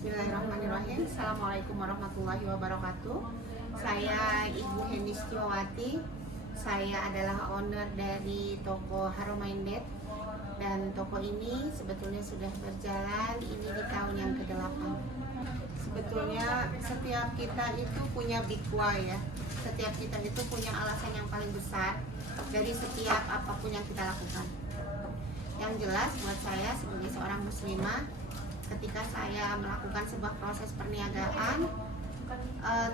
Bismillahirrahmanirrahim. Assalamualaikum warahmatullahi wabarakatuh. Saya Ibu Hendy Setiawati. Saya adalah owner dari toko Haromaindet. Dan toko ini sebetulnya sudah berjalan ini di tahun yang ke-8. Sebetulnya setiap kita itu punya big why ya. Setiap kita itu punya alasan yang paling besar dari setiap apapun yang kita lakukan. Yang jelas buat saya sebagai seorang muslimah, ketika saya melakukan sebuah proses perniagaan,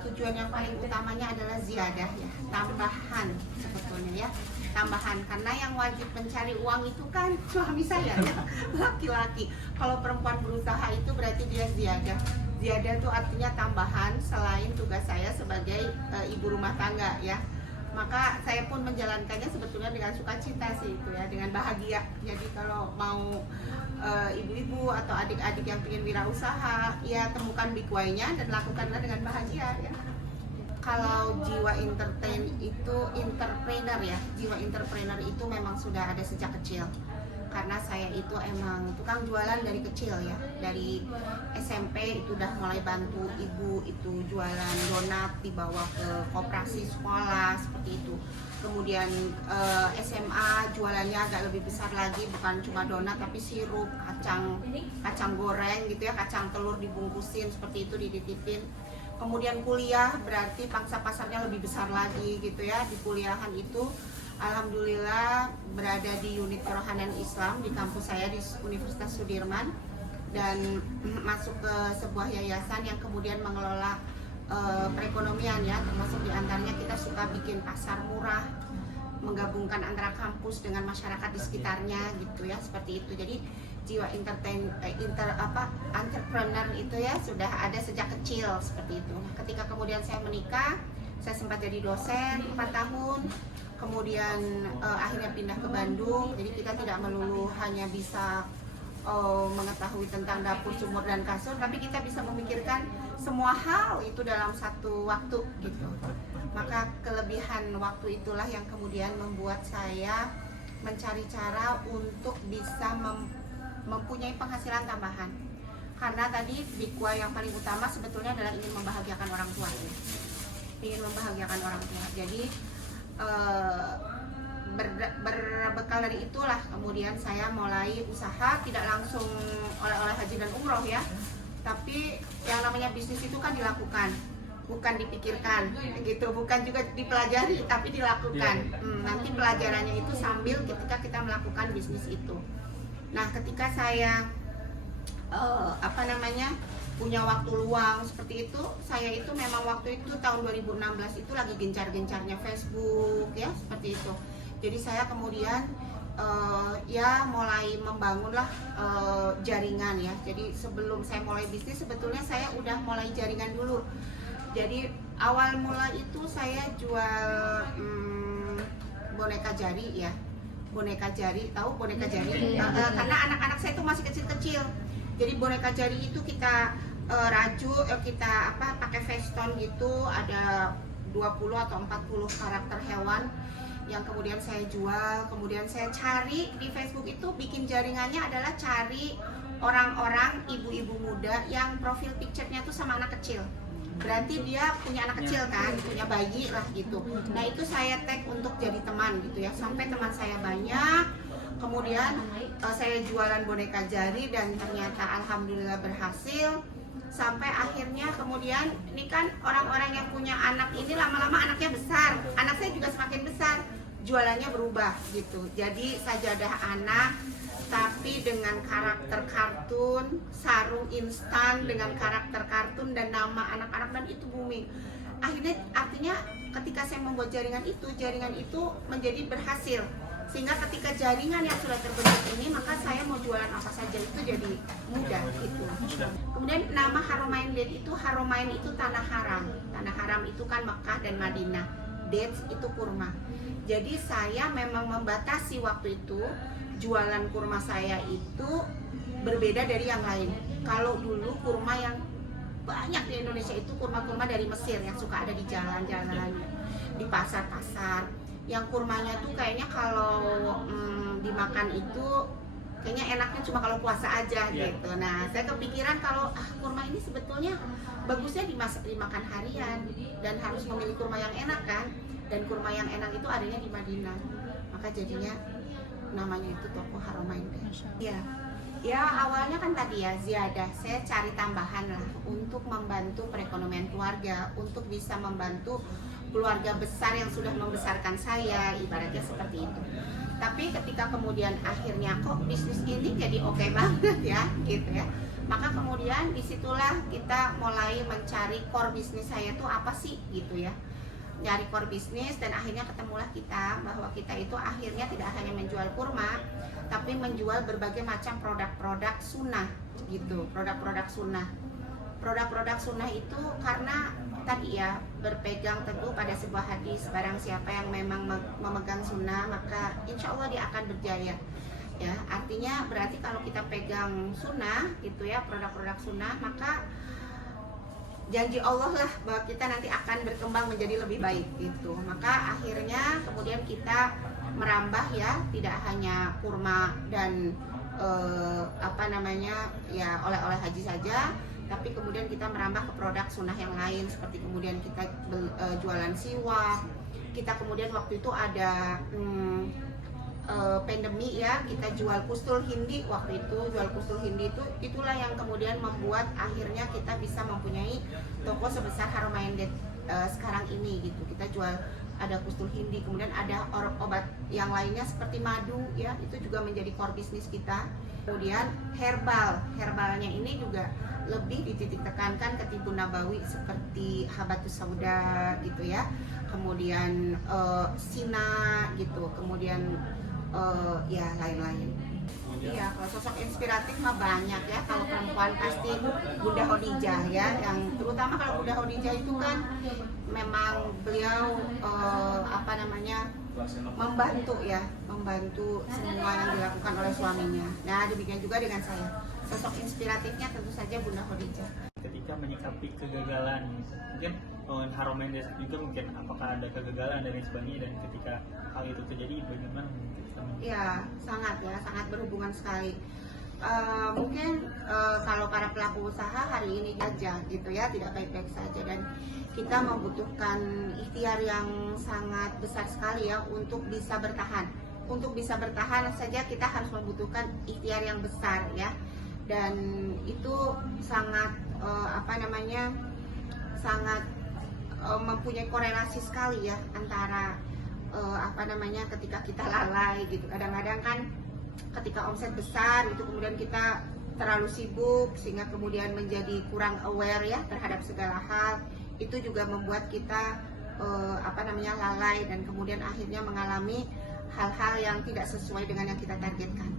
tujuan yang paling utamanya adalah ziyadah ya, tambahan sebetulnya ya, tambahan. Karena yang wajib mencari uang itu kan suami saya ya, laki-laki. Kalau perempuan berusaha itu berarti dia ziyadah. Ziyadah itu artinya tambahan selain tugas saya sebagai ibu rumah tangga ya. Maka saya pun menjalankannya sebetulnya dengan sukacita sih itu ya, dengan bahagia. Jadi kalau mau ibu-ibu atau adik-adik yang ingin wirausaha, ya temukan big why-nya dan lakukanlah dengan bahagia ya. Kalau jiwa entrepreneur ya, jiwa entrepreneur itu memang sudah ada sejak kecil. Karena saya itu emang tukang jualan dari kecil ya, dari SMP itu udah mulai bantu ibu itu jualan donat, dibawa ke koperasi sekolah seperti itu. Kemudian SMA jualannya agak lebih besar lagi, bukan cuma donat tapi sirup, kacang goreng gitu ya, kacang telur dibungkusin seperti itu dititipin. Kemudian kuliah berarti pangsa pasarnya lebih besar lagi gitu ya. Di kuliahan itu alhamdulillah berada di unit kerohanian Islam di kampus saya di Universitas Sudirman, dan masuk ke sebuah yayasan yang kemudian mengelola perekonomian ya, termasuk diantaranya kita suka bikin pasar murah, menggabungkan antara kampus dengan masyarakat di sekitarnya gitu ya, seperti itu. Jadi jiwa entrepreneur itu ya sudah ada sejak kecil seperti itu. Ketika kemudian saya menikah, saya sempat jadi dosen 4 tahun. Kemudian akhirnya pindah ke Bandung. Jadi kita tidak melulu hanya bisa mengetahui tentang dapur, sumur, dan kasur, tapi kita bisa memikirkan semua hal itu dalam satu waktu gitu. Maka kelebihan waktu itulah yang kemudian membuat saya mencari cara untuk bisa mempunyai penghasilan tambahan. Karena tadi big why yang paling utama sebetulnya adalah ingin membahagiakan orang tua. Ingin membahagiakan orang tua. Jadi berbekal dari itulah kemudian saya mulai usaha, tidak langsung oleh haji dan umroh ya, tapi yang namanya bisnis itu kan dilakukan, bukan dipikirkan gitu, bukan juga dipelajari tapi dilakukan. Nanti pelajarannya itu sambil ketika kita melakukan bisnis itu. Nah, ketika saya punya waktu luang seperti itu, saya itu memang waktu itu tahun 2016 itu lagi gencar-gencarnya Facebook ya, seperti itu. Jadi saya kemudian ya mulai membangunlah jaringan ya. Jadi sebelum saya mulai bisnis sebetulnya saya udah mulai jaringan dulu. Jadi awal mula itu saya jual boneka jari ya. Boneka jari, tahu boneka jari? Karena anak-anak saya itu masih kecil-kecil. Jadi boneka jari itu kita kita pakai feston gitu, ada 20 atau 40 karakter hewan yang kemudian saya jual. Kemudian saya cari di Facebook itu, bikin jaringannya adalah cari orang-orang ibu-ibu muda yang profil picture-nya tuh sama anak kecil. Berarti dia punya anak kecil kan, punya bayi lah gitu. Nah itu saya tag untuk jadi teman gitu ya, sampai teman saya banyak. Kemudian saya jualan boneka jari dan ternyata alhamdulillah berhasil. Sampai akhirnya kemudian ini kan orang-orang yang punya anak ini lama-lama anaknya besar, anak saya juga semakin besar, jualannya berubah gitu. Jadi sajadah anak tapi dengan karakter kartun, sarung instan dengan karakter kartun dan nama anak-anak, dan itu booming. Artinya ketika saya membuat jaringan itu menjadi berhasil. Sehingga ketika jaringan yang sudah terbentuk ini, maka saya mau jualan apa saja itu jadi mudah gitu. Kemudian nama Haromaindet itu, Haromain itu tanah haram. Tanah haram itu kan Mekah dan Madinah. Dates itu kurma. Jadi saya memang membatasi waktu itu, jualan kurma saya itu berbeda dari yang lain. Kalau dulu kurma yang banyak di Indonesia itu kurma-kurma dari Mesir yang suka ada di jalan-jalan, di pasar-pasar. Yang kurmanya tuh kayaknya kalau dimakan itu kayaknya enaknya cuma kalau puasa aja gitu. Nah, saya kepikiran kalau kurma ini sebetulnya bagusnya dimakan harian dan harus memilih kurma yang enak kan. Dan kurma yang enak itu adanya di Madinah. Maka jadinya namanya itu toko Haramain Deh. Ya. Ya awalnya kan tadi ya ziyadah, saya cari tambahan lah untuk membantu perekonomian keluarga, untuk bisa membantu keluarga besar yang sudah membesarkan saya, ibaratnya seperti itu. Tapi ketika kemudian akhirnya kok bisnis ini jadi oke banget ya, gitu ya. Maka kemudian disitulah kita mulai mencari core bisnis saya tuh apa sih gitu ya. Nyari core bisnis dan akhirnya ketemulah kita bahwa kita itu akhirnya tidak hanya menjual kurma, tapi menjual berbagai macam produk-produk sunnah gitu, produk-produk sunnah. Produk-produk sunnah itu karena tadi ya berpegang teguh pada sebuah hadis, barang siapa yang memang memegang sunnah maka insya Allah dia akan berjaya ya. Artinya berarti kalau kita pegang sunnah gitu ya, produk-produk sunnah, maka janji Allah lah bahwa kita nanti akan berkembang menjadi lebih baik gitu. Maka akhirnya kemudian kita merambah ya, tidak hanya kurma dan ya oleh-oleh haji saja, tapi kemudian kita merambah ke produk sunnah yang lain, seperti kemudian kita jualan siwak. Kita kemudian waktu itu ada pandemi ya, kita jual kustul hindi. Waktu itu jual kustul hindi itulah yang kemudian membuat akhirnya kita bisa mempunyai toko sebesar Haramain Deh sekarang ini gitu. Kita jual ada kustul hindi, kemudian ada obat yang lainnya seperti madu ya, itu juga menjadi core bisnis kita. Kemudian herbalnya ini juga lebih dititik tekankan ke tibu nabawi seperti habatus sauda gitu ya, kemudian sina gitu, kemudian ya lain-lain. Iya, kalau sosok inspiratif mah banyak ya. Kalau perempuan pasti Bunda Khadijah ya, yang terutama kalau Bunda Khadijah itu kan memang beliau membantu ya, membantu semua yang dilakukan oleh suaminya. Nah, demikian juga dengan saya. Sosok inspiratifnya tentu saja Bunda Khadijah. Ketika menyikapi kegagalan, mungkin Haramain Deh juga mungkin apakah ada kegagalan dan lain sebagainya, dan ketika hal itu terjadi bagaimana? Ya, sangat berhubungan sekali. Mungkin kalau para pelaku usaha hari ini aja gitu ya, tidak baik-baik saja, dan kita membutuhkan ikhtiar yang sangat besar sekali ya untuk bisa bertahan. Untuk bisa bertahan saja kita harus membutuhkan ikhtiar yang besar ya, dan itu sangat sangat mempunyai korelasi sekali ya antara ketika kita lalai gitu. Kadang-kadang kan ketika omset besar itu kemudian kita terlalu sibuk sehingga kemudian menjadi kurang aware ya terhadap segala hal. Itu juga membuat kita lalai dan kemudian akhirnya mengalami hal-hal yang tidak sesuai dengan yang kita targetkan.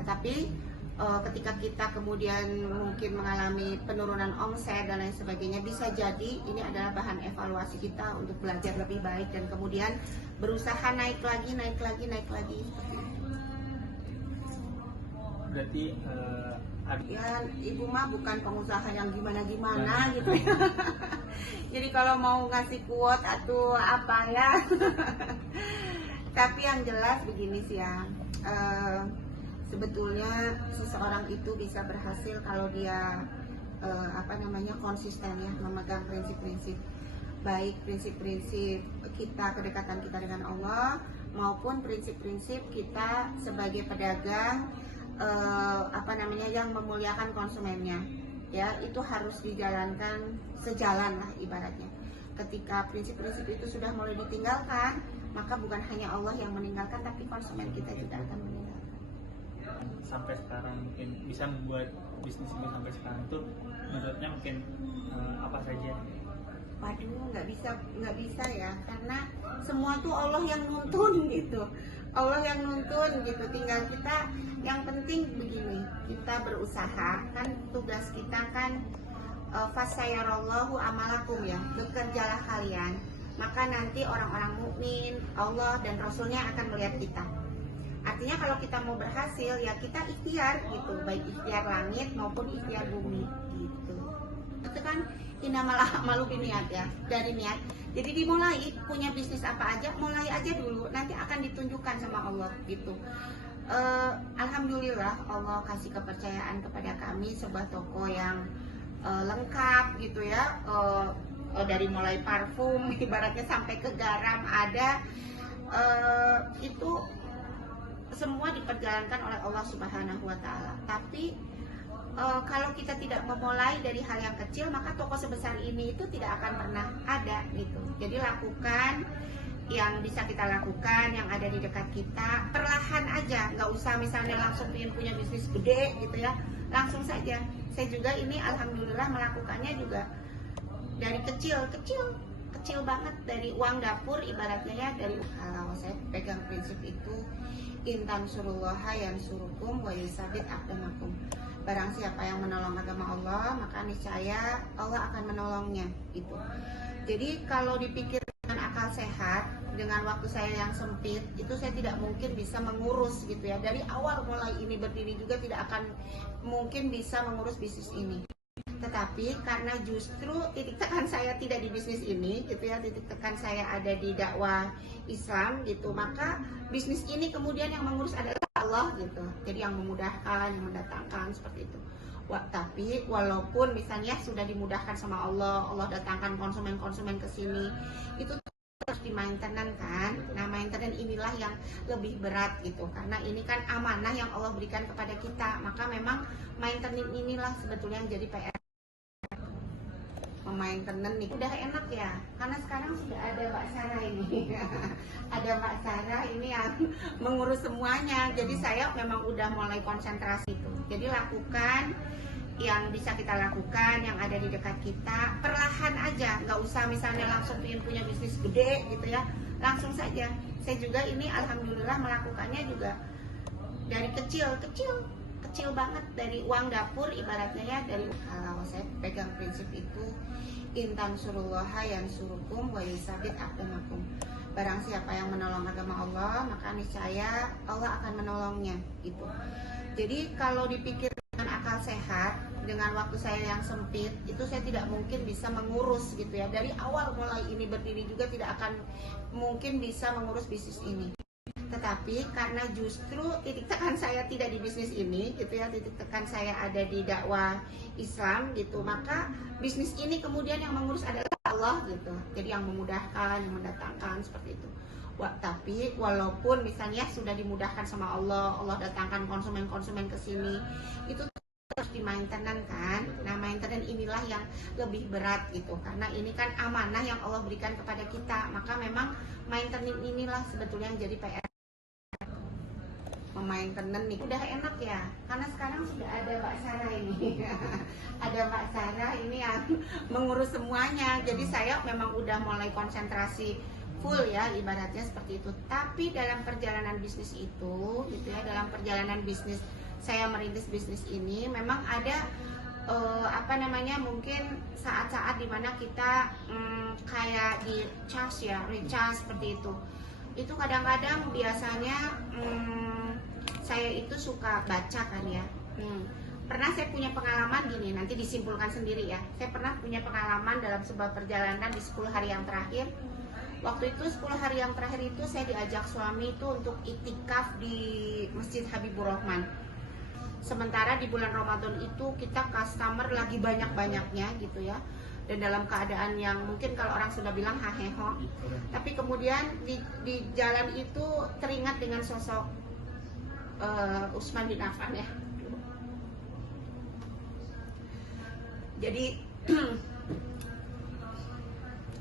Tetapi ketika kita kemudian mungkin mengalami penurunan omset dan lain sebagainya, bisa jadi ini adalah bahan evaluasi kita untuk belajar lebih baik dan kemudian berusaha naik lagi. Berarti ya, ibu mah bukan pengusaha yang gimana gitu ya. Jadi kalau mau ngasih quote atau apa ya. Tapi yang jelas begini sih ya. Sebetulnya seseorang itu bisa berhasil kalau dia konsisten ya, memegang prinsip-prinsip baik, prinsip-prinsip kita, kedekatan kita dengan Allah, maupun prinsip-prinsip kita sebagai pedagang yang memuliakan konsumennya ya. Itu harus dijalankan sejalan lah ibaratnya. Ketika prinsip-prinsip itu sudah mulai ditinggalkan, maka bukan hanya Allah yang meninggalkan, tapi konsumen kita juga akan meninggalkan. Sampai sekarang mungkin bisa membuat bisnis ini sampai sekarang itu menurutnya mungkin apa saja? Waduh, nggak bisa ya, karena semua tuh Allah yang nuntun gitu. Allah yang nuntun gitu. Tinggal kita, yang penting begini, kita berusaha kan, tugas kita kan fasayarallahu amalakum ya, bekerjalah kalian, maka nanti orang-orang mukmin, Allah dan Rasulnya akan melihat kita. Artinya kalau kita mau berhasil ya kita ikhtiar gitu, baik ikhtiar langit maupun ikhtiar bumi gitu. Itu kan innamal a'malu binniyat ya, dari niat. Jadi dimulai punya bisnis apa aja, mulai aja dulu, nanti akan ditunjukkan sama Allah gitu. Alhamdulillah Allah kasih kepercayaan kepada kami sebuah toko yang lengkap gitu ya, dari mulai parfum ibaratnya sampai ke garam ada, itu semua diperjalankan oleh Allah Subhanahu wa Ta'ala. Tapi kalau kita tidak memulai dari hal yang kecil, maka toko sebesar ini itu tidak akan pernah ada gitu. Jadi lakukan yang bisa kita lakukan, yang ada di dekat kita, perlahan aja, nggak usah misalnya langsung ingin punya bisnis gede gitu ya, langsung saja. Saya juga ini alhamdulillah melakukannya juga dari kecil banget, dari uang dapur ibaratnya ya, dari kalau saya pegang prinsip itu, intan surullaha yang surukum wa yusabit aqdamakum. Barang siapa yang menolong agama Allah, maka niscaya Allah akan menolongnya gitu. Jadi kalau dipikir dengan akal sehat, dengan waktu saya yang sempit, itu saya tidak mungkin bisa mengurus gitu ya. Dari awal mulai ini berdiri juga tidak akan mungkin bisa mengurus bisnis ini. Tetapi karena justru titik tekan saya tidak di bisnis ini gitu ya, titik tekan saya ada di dakwah Islam gitu, maka bisnis ini kemudian yang mengurus adalah Allah gitu. Jadi yang memudahkan, yang mendatangkan seperti itu. Tapi walaupun misalnya sudah dimudahkan sama Allah, Allah datangkan konsumen-konsumen ke sini, itu harus di maintenance kan. Nah, maintenance inilah yang lebih berat gitu, karena ini kan amanah yang Allah berikan kepada kita. Maka memang maintenance inilah sebetulnya yang jadi PR. Maintenance nih udah enak ya, karena sekarang sudah ada Mbak Sarah ini. Ada Mbak Sarah ini yang mengurus semuanya. Jadi saya memang udah mulai konsentrasi itu. Jadi lakukan yang bisa kita lakukan, yang ada di dekat kita, perlahan aja, nggak usah misalnya langsung ingin punya bisnis gede gitu ya, langsung saja. Saya juga ini alhamdulillah melakukannya juga dari kecil banget, dari uang dapur ibaratnya ya, dari kalau saya pegang prinsip itu, intan surullaha yang surukum wa yusabit aqdamakum. Barang siapa yang menolong agama Allah, maka niscaya Allah akan menolongnya gitu. Jadi kalau dipikir dengan akal sehat, dengan waktu saya yang sempit, itu saya tidak mungkin bisa mengurus gitu ya. Dari awal mulai ini berdiri juga tidak akan mungkin bisa mengurus bisnis ini. Tetapi karena justru titik tekan saya tidak di bisnis ini gitu ya, titik tekan saya ada di dakwah Islam gitu, maka bisnis ini kemudian yang mengurus adalah Allah gitu. Jadi yang memudahkan, yang mendatangkan seperti itu. Tapi walaupun misalnya sudah dimudahkan sama Allah, Allah datangkan konsumen-konsumen ke sini, itu harus di maintenance kan. Nah, maintenance inilah yang lebih berat gitu, karena ini kan amanah yang Allah berikan kepada kita. Maka memang maintenance inilah sebetulnya yang jadi PR. Maintenance nih udah enak ya, karena sekarang sudah ada Mbak Sarah ini. Ada Mbak Sarah ini yang mengurus semuanya. Jadi saya memang udah mulai konsentrasi full ya, ibaratnya seperti itu. Tapi dalam perjalanan bisnis itu gitu ya, dalam perjalanan bisnis saya merintis bisnis ini, memang ada mungkin saat-saat dimana kita kayak di charge ya, recharge seperti itu. Itu kadang-kadang biasanya saya itu suka baca kan ya. Pernah saya punya pengalaman gini, nanti disimpulkan sendiri ya. Saya pernah punya pengalaman dalam sebuah perjalanan di 10 hari yang terakhir. Waktu itu 10 hari yang terakhir itu saya diajak suami itu untuk iktikaf di Masjid Habibur Rahman. Sementara di bulan Ramadan itu kita customer lagi banyak-banyaknya gitu ya. Dan dalam keadaan yang mungkin kalau orang sudah bilang haheho. Tapi kemudian di jalan itu teringat dengan sosok Utsman bin Affan ya. Jadi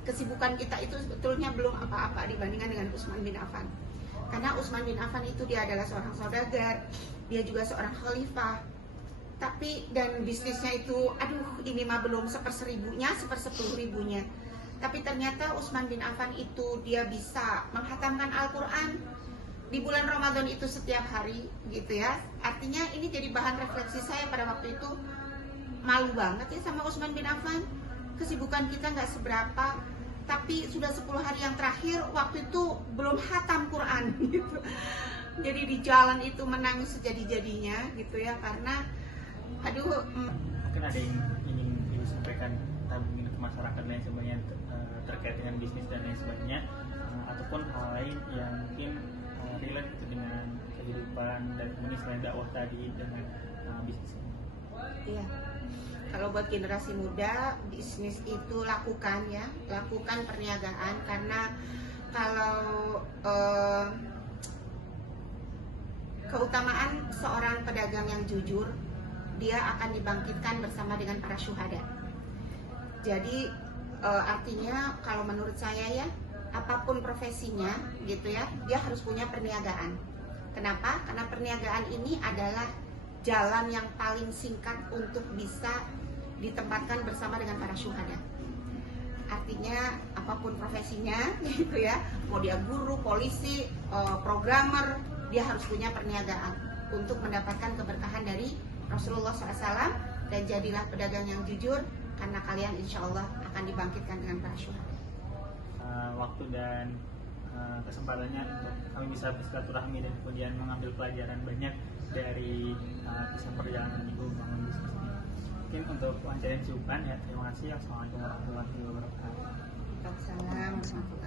kesibukan kita itu sebetulnya belum apa-apa dibandingkan dengan Utsman bin Affan. Karena Utsman bin Affan itu dia adalah seorang saudagar, dia juga seorang khalifah. Tapi dan bisnisnya itu, ini mah belum 1/1000-nya, 1/10.000-nya. Tapi ternyata Utsman bin Affan itu dia bisa menghatamkan Al-Quran di bulan Ramadan itu setiap hari gitu ya. Artinya ini jadi bahan refleksi saya pada waktu itu. Malu banget ya sama Utsman bin Affan. Kesibukan kita nggak seberapa, tapi sudah 10 hari yang terakhir waktu itu belum hatam Quran gitu. Jadi di jalan itu menangis sejadi-jadinya gitu ya, karena mungkin ada yang ingin disampaikan tentang ke masyarakat lain sebagainya terkait dengan bisnis dan lain sebagainya, ataupun hal lain yang mungkin relate gitu dengan kehidupan dan kemudian selain dakwah tadi dengan bisnis ini. Iya. Kalau buat generasi muda, bisnis itu lakukan ya, lakukan perniagaan, karena kalau keutamaan seorang pedagang yang jujur, dia akan dibangkitkan bersama dengan para syuhada. Jadi artinya kalau menurut saya ya, apapun profesinya gitu ya, dia harus punya perniagaan. Kenapa? Karena perniagaan ini adalah jalan yang paling singkat untuk bisa ditempatkan bersama dengan para syuhada. Artinya apapun profesinya gitu ya, mau dia guru, polisi, programmer, dia harus punya perniagaan untuk mendapatkan keberkahan dari Rasulullah SAW. Dan jadilah pedagang yang jujur, karena kalian insya Allah akan dibangkitkan dengan para syuhada. Waktu dan kesempatannya untuk kami bisa bersilaturahmi dan kemudian mengambil pelajaran banyak dari kisah perjalanan ibu membangun bisnis ini. Mungkin untuk wawancara cukupkan ya, terima kasih. Assalamualaikum warahmatullahi wabarakatuh. Waalaikumsalam warahmatullahi wabarakatuh.